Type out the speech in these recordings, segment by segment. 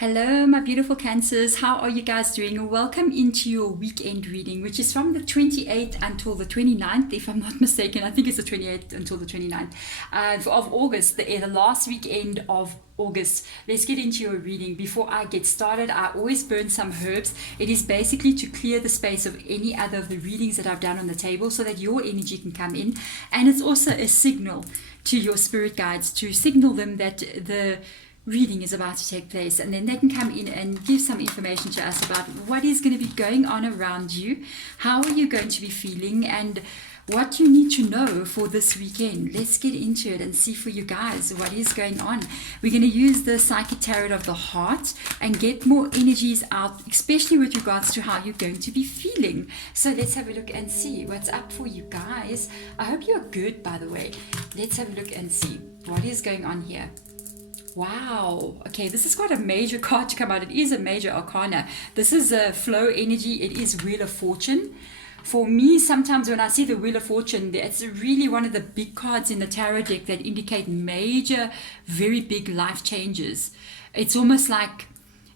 Hello, my beautiful Cancers. How are you guys doing? Welcome into your weekend reading, which is from the 28th until the 29th, if I'm not mistaken. I think it's the 28th until the 29th of August, the last weekend of August. Let's get into your reading. Before I get started, I always burn some herbs. It is basically to clear the space of any other of the readings that I've done on the table so that your energy can come in. And it's also a signal to your spirit guides to signal them that the reading is about to take place, and then they can come in and give some information to us about what is going to be going on around you, how are you going to be feeling, and what you need to know for this weekend. Let's get into it and see for you guys what is going on. We're going to use the Psychic Tarot of the Heart and get more energies out, especially with regards to how you're going to be feeling. So let's have a look and see what's up for you guys. I hope you're good, by the way. Let's have a look and see what is going on here. Wow, okay, this is quite a major card to come out. It is a major arcana. This is a flow energy. It is Wheel of Fortune. For me, sometimes when I see the Wheel of Fortune, it's really one of the big cards in the tarot deck that indicate major, very big life changes. It's almost like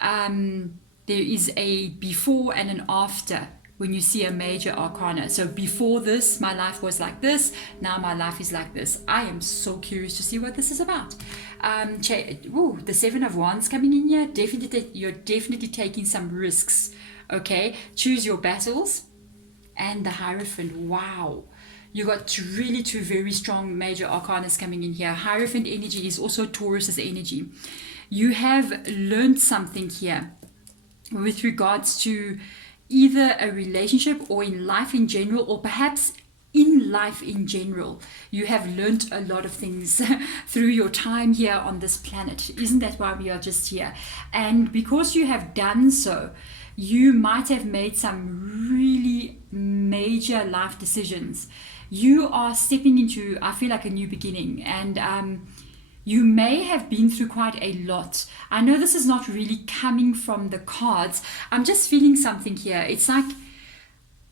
there is a before and an after when you see a major arcana. So before this, my life was like this. Now my life is like this. I am so curious to see what this is about. The Seven of Wands coming in here. You're definitely taking some risks. Okay, choose your battles. And the Hierophant. Wow. You got really two very strong major arcanas coming in here. Hierophant energy is also Taurus's energy. You have learned something here with regards to either a relationship or in life in general, or perhaps in life in general. You have learned a lot of things through your time here on this planet. Isn't that why we are just here? And because you have done so, you might have made some really major life decisions. You are stepping into, I feel like, a new beginning, and you may have been through quite a lot. I know this is not really coming from the cards. I'm just feeling something here. It's like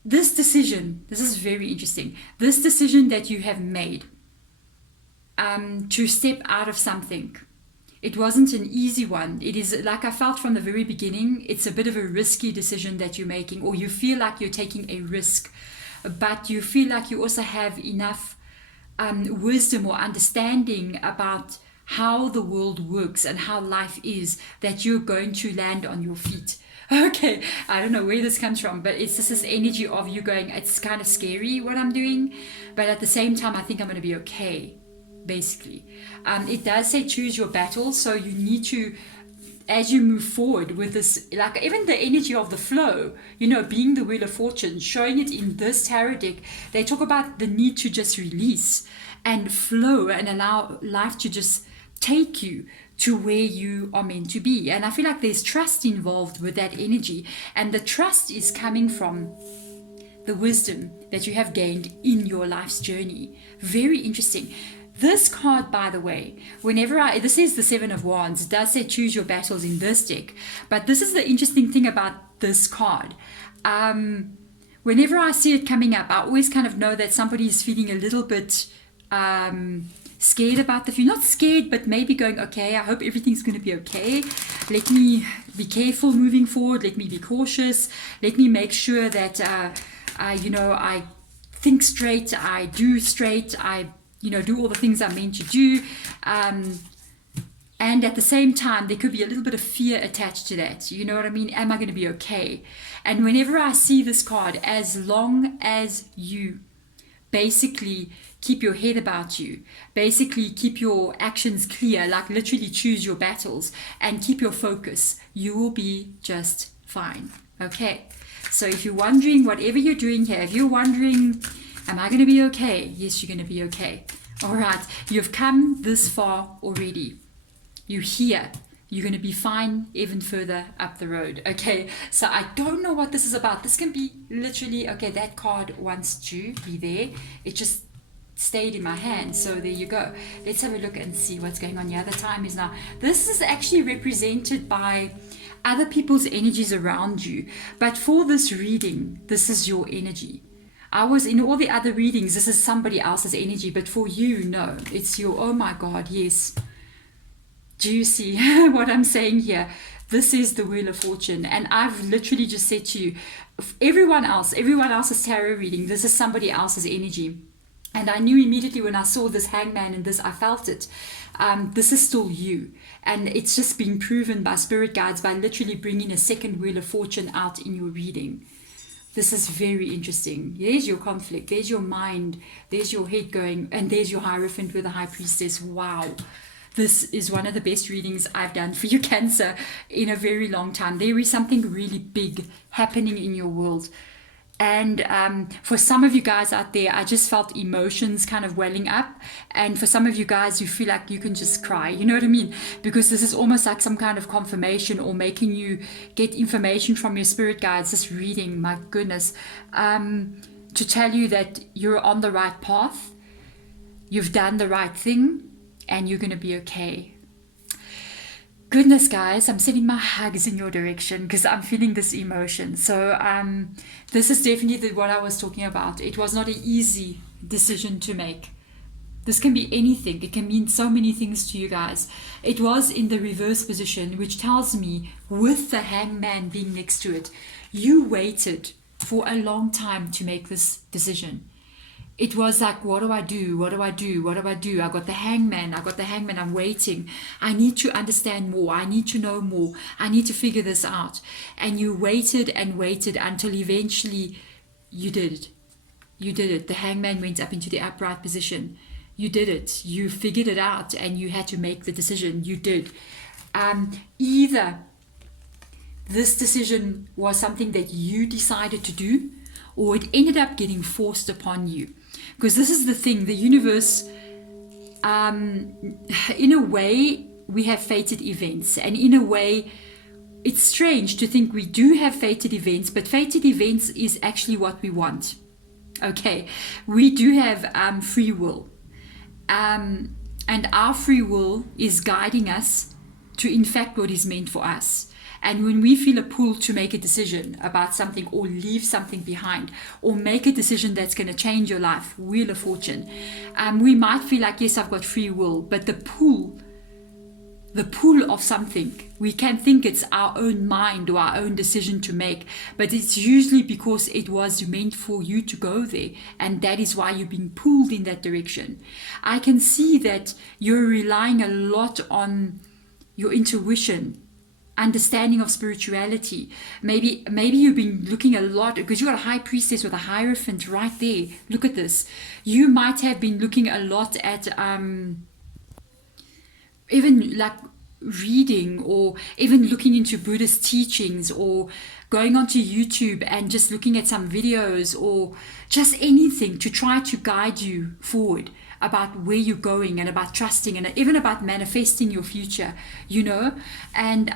this decision, this is very interesting. This decision that you have made to step out of something. It wasn't an easy one. It is, like I felt from the very beginning, it's a bit of a risky decision that you're making, or you feel like you're taking a risk, but you feel like you also have enough wisdom or understanding about how the world works and how life is, that you're going to land on your feet. Okay, I don't know where this comes from, but it's just this energy of you going, it's kind of scary what I'm doing, but at the same time, I think I'm going to be okay, basically. It does say choose your battles, so you need to, as you move forward with this, like even the energy of the flow, being the Wheel of Fortune, showing it in this tarot deck, they talk about the need to just release and flow and allow life to just take you to where you are meant to be. And I feel like there's trust involved with that energy, and the trust is coming from the wisdom that you have gained in your life's journey. Very interesting. This card, by the way, this is the Seven of Wands. It does say choose your battles in this deck. But this is the interesting thing about this card. Whenever I see it coming up, I always kind of know that somebody is feeling a little bit scared about the future. Not scared, but maybe going, okay, I hope everything's going to be okay. Let me be careful moving forward. Let me be cautious. Let me make sure that, I think straight, I do straight, I do all the things I'm meant to do. And at the same time, there could be a little bit of fear attached to that. You know what I mean? Am I going to be okay? And whenever I see this card, as long as you basically keep your head about you, basically keep your actions clear, like literally choose your battles and keep your focus, you will be just fine. Okay. So if you're wondering, whatever you're doing here, if you're wondering, am I going to be okay? Yes, you're going to be okay. All right. You've come this far already. You're here. You're going to be fine even further up the road. Okay. So I don't know what this is about. This can be literally, okay, that card wants to be there. It just stayed in my hand. So there you go. Let's have a look and see what's going on here. The time is now. This is actually represented by other people's energies around you. But for this reading, this is your energy. I was in all the other readings, this is somebody else's energy, but for you, no, it's your, oh my God, yes. Do you see what I'm saying here? This is the Wheel of Fortune. And I've literally just said to you, everyone else's tarot reading, this is somebody else's energy. And I knew immediately when I saw this hangman and this, I felt it. This is still you. And it's just been proven by spirit guides by literally bringing a second Wheel of Fortune out in your reading. This is very interesting. There's your conflict. There's your mind. There's your head going. And there's your Hierophant with the High Priestess. Wow. This is one of the best readings I've done for you, Cancer, in a very long time. There is something really big happening in your world. And for some of you guys out there, I just felt emotions kind of welling up. And for some of you guys, you feel like you can just cry. You know what I mean? Because this is almost like some kind of confirmation or making you get information from your spirit guides. This reading, my goodness, to tell you that you're on the right path. You've done the right thing and you're going to be okay. Goodness, guys, I'm sending my hugs in your direction because I'm feeling this emotion. So this is definitely what I was talking about. It was not an easy decision to make. This can be anything. It can mean so many things to you guys. It was in the reverse position, which tells me with the hangman being next to it, you waited for a long time to make this decision. It was like, what do I do? What do I do? What do I do? I got the hangman. I'm waiting. I need to understand more. I need to know more. I need to figure this out. And you waited and waited until eventually you did it. You did it. The hangman went up into the upright position. You did it. You figured it out and you had to make the decision. You did. Either this decision was something that you decided to do, or it ended up getting forced upon you. Because this is the thing, the universe, in a way, we have fated events. And in a way, it's strange to think we do have fated events, but fated events is actually what we want. Okay, we do have free will. And our free will is guiding us to, in fact, what is meant for us. And when we feel a pull to make a decision about something or leave something behind or make a decision that's going to change your life, Wheel of Fortune, we might feel like, yes, I've got free will, but the pull of something, we can think it's our own mind or our own decision to make, but it's usually because it was meant for you to go there, and that is why you're being pulled in that direction. I can see that you're relying a lot on your intuition, understanding of spirituality. Maybe you've been looking a lot, because you got a High Priestess with a Hierophant right there. Look at this. You might have been looking a lot at even like reading, or even looking into Buddhist teachings, or going onto YouTube and just looking at some videos, or just anything to try to guide you forward about where you're going, and about trusting, and even about manifesting your future, you know. And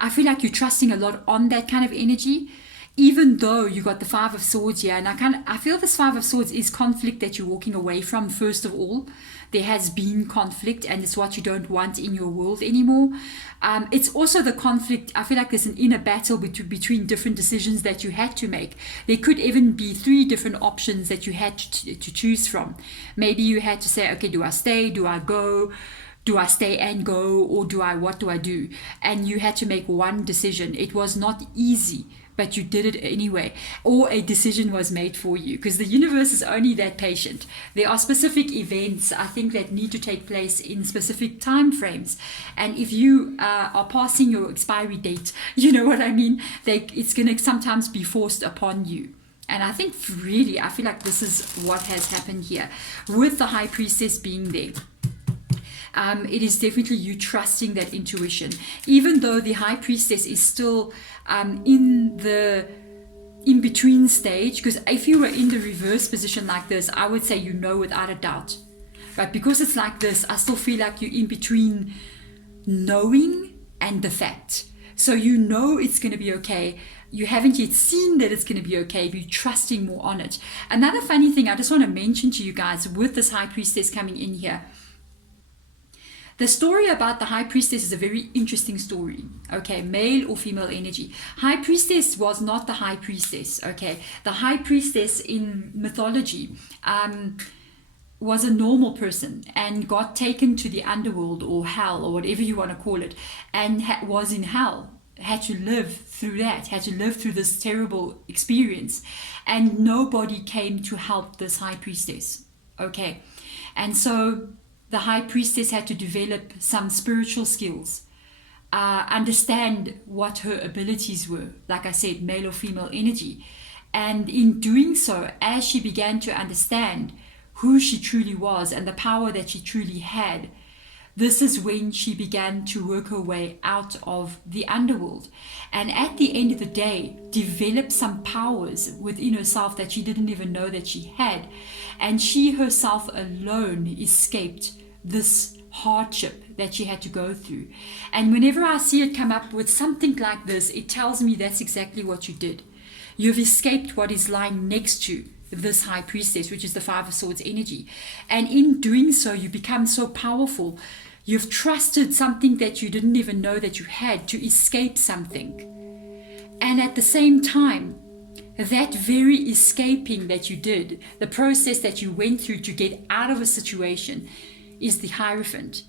I feel like you're trusting a lot on that kind of energy, even though you got the Five of Swords here. And I feel this Five of Swords is conflict that you're walking away from. First of all, there has been conflict, and it's what you don't want in your world anymore. It's also the conflict, I feel like there's an inner battle between different decisions that you had to make. There could even be 3 different options that you had to choose from. Maybe you had to say, okay, do I stay? Do I go? Do I stay and go? Or what do I do? And you had to make one decision. It was not easy, but you did it anyway, or a decision was made for you, because the universe is only that patient. There are specific events, I think, that need to take place in specific time frames, and if you are passing your expiry date, you know what I mean, it's going to sometimes be forced upon you. And I think really, I feel like this is what has happened here, with the High Priestess being there. It is definitely you trusting that intuition, even though the High Priestess is still in the in-between stage. Because if you were in the reverse position like this, I would say you know without a doubt. But because it's like this, I still feel like you're in between knowing and the fact. So you know it's going to be okay. You haven't yet seen that it's going to be okay, but you're trusting more on it. Another funny thing I just want to mention to you guys with this High Priestess coming in here. The story about the High Priestess is a very interesting story, okay, male or female energy. High Priestess was not the High Priestess, okay. The High Priestess in mythology was a normal person and got taken to the underworld or hell or whatever you want to call it, and was in hell had to live through that, had to live through this terrible experience, and nobody came to help this high priestess. Okay, and so the high priestess had to develop some spiritual skills, understand what her abilities were, like I said, male or female energy. And in doing so, as she began to understand who she truly was and the power that she truly had, this is when she began to work her way out of the underworld. And at the end of the day, develop some powers within herself that she didn't even know that she had. And she herself alone escaped this hardship that she had to go through. And whenever I see it come up with something like this, it tells me that's exactly what you did. You've escaped what is lying next to this high priestess, which is the Five of Swords energy. And in doing so, you become so powerful. You've trusted something that you didn't even know that you had to escape something. And at the same time, that very escaping that you did, the process that you went through to get out of a situation, is the Hierophant.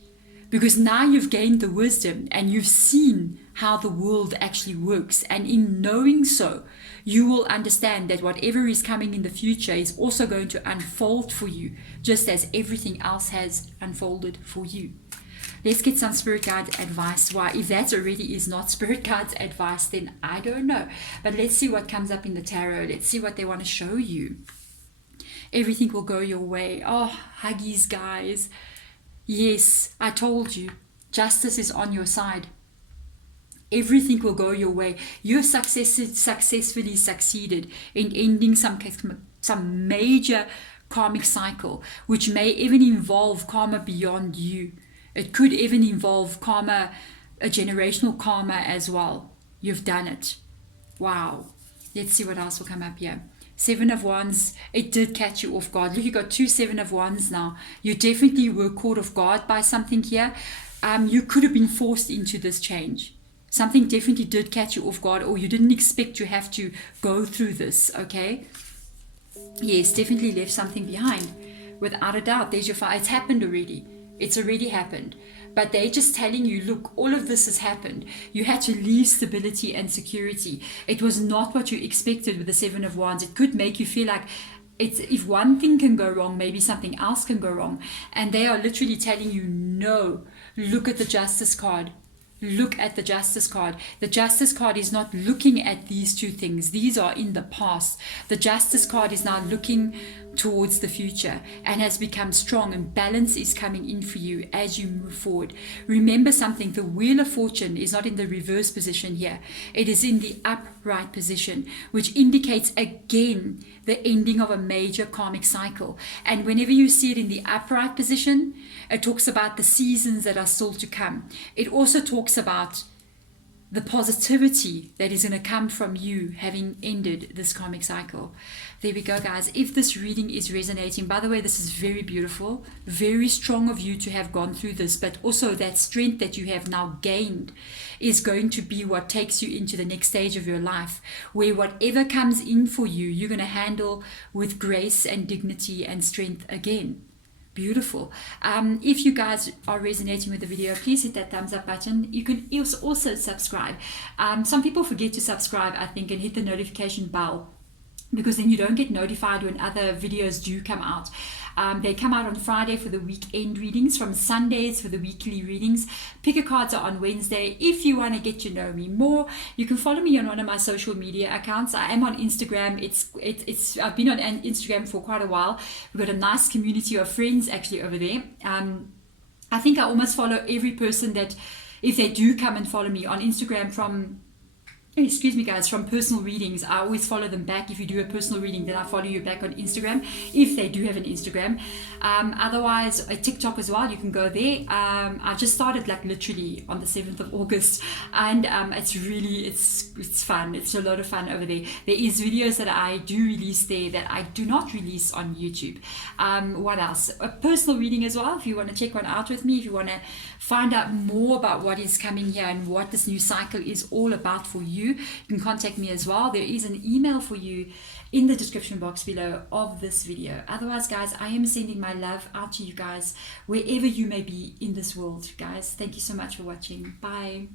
Because now you've gained the wisdom and you've seen how the world actually works. And in knowing so, you will understand that whatever is coming in the future is also going to unfold for you, just as everything else has unfolded for you. Let's get some spirit guide advice. Why, if that already is not spirit guide's advice, then I don't know. But let's see what comes up in the tarot. Let's see what they want to show you. Everything will go your way. Oh, huggies, guys. Yes, I told you. Justice is on your side. Everything will go your way. You have successfully succeeded in ending some major karmic cycle, which may even involve karma beyond you. It could even involve karma, a generational karma as well. You've done it. Wow. Let's see what else will come up here. Seven of Wands, it did catch you off guard. Look, you got two Seven of Wands now. You definitely were caught off guard by something here. You could have been forced into this change. Something definitely did catch you off guard, or you didn't expect to have to go through this, okay? Yes, definitely left something behind. Without a doubt, there's your fire. It's happened already. It's already happened. But they're just telling you, look, all of this has happened. You had to leave stability and security. It was not what you expected with the Seven of Wands. It could make you feel like if one thing can go wrong, maybe something else can go wrong. And they are literally telling you, no, look at the Justice card. Look at the Justice card. The Justice card is not looking at these two things. These are in the past. The Justice card is now looking towards the future and has become strong, and balance is coming in for you as you move forward. Remember something, the Wheel of Fortune is not in the reverse position here. It is in the upright position, which indicates again the ending of a major karmic cycle. And whenever you see it in the upright position, it talks about the seasons that are still to come. It also talks about the positivity that is going to come from you having ended this karmic cycle. There we go, guys. If this reading is resonating, by the way, this is very beautiful, very strong of you to have gone through this, but also that strength that you have now gained is going to be what takes you into the next stage of your life, where whatever comes in for you, you're going to handle with grace and dignity and strength again. Beautiful. If you guys are resonating with the video, please hit that thumbs up button. You can also subscribe. Some people forget to subscribe, I think, and hit the notification bell, because then you don't get notified when other videos do come out. They come out on Friday for the weekend readings, from Sundays for the weekly readings. Picker cards are on Wednesday. If you want to get to know me more, you can follow me on one of my social media accounts. I am on Instagram. I've been on Instagram for quite a while. We've got a nice community of friends actually over there. I think I almost follow every person that, if they do come and follow me on Instagram from personal readings, I always follow them back. If you do a personal reading, then I follow you back on Instagram, if they do have an Instagram. Otherwise, a TikTok as well, you can go there. I just started like literally on the 7th of August, and it's fun. It's a lot of fun over there. There is videos that I do release there that I do not release on YouTube. What else? A personal reading as well, if you want to check one out with me, if you want to find out more about what is coming here and what this new cycle is all about for you, you can contact me as well. There is an email for you in the description box below of this video. Otherwise, guys, I am sending my love out to you guys wherever you may be in this world. Guys, thank you so much for watching. Bye.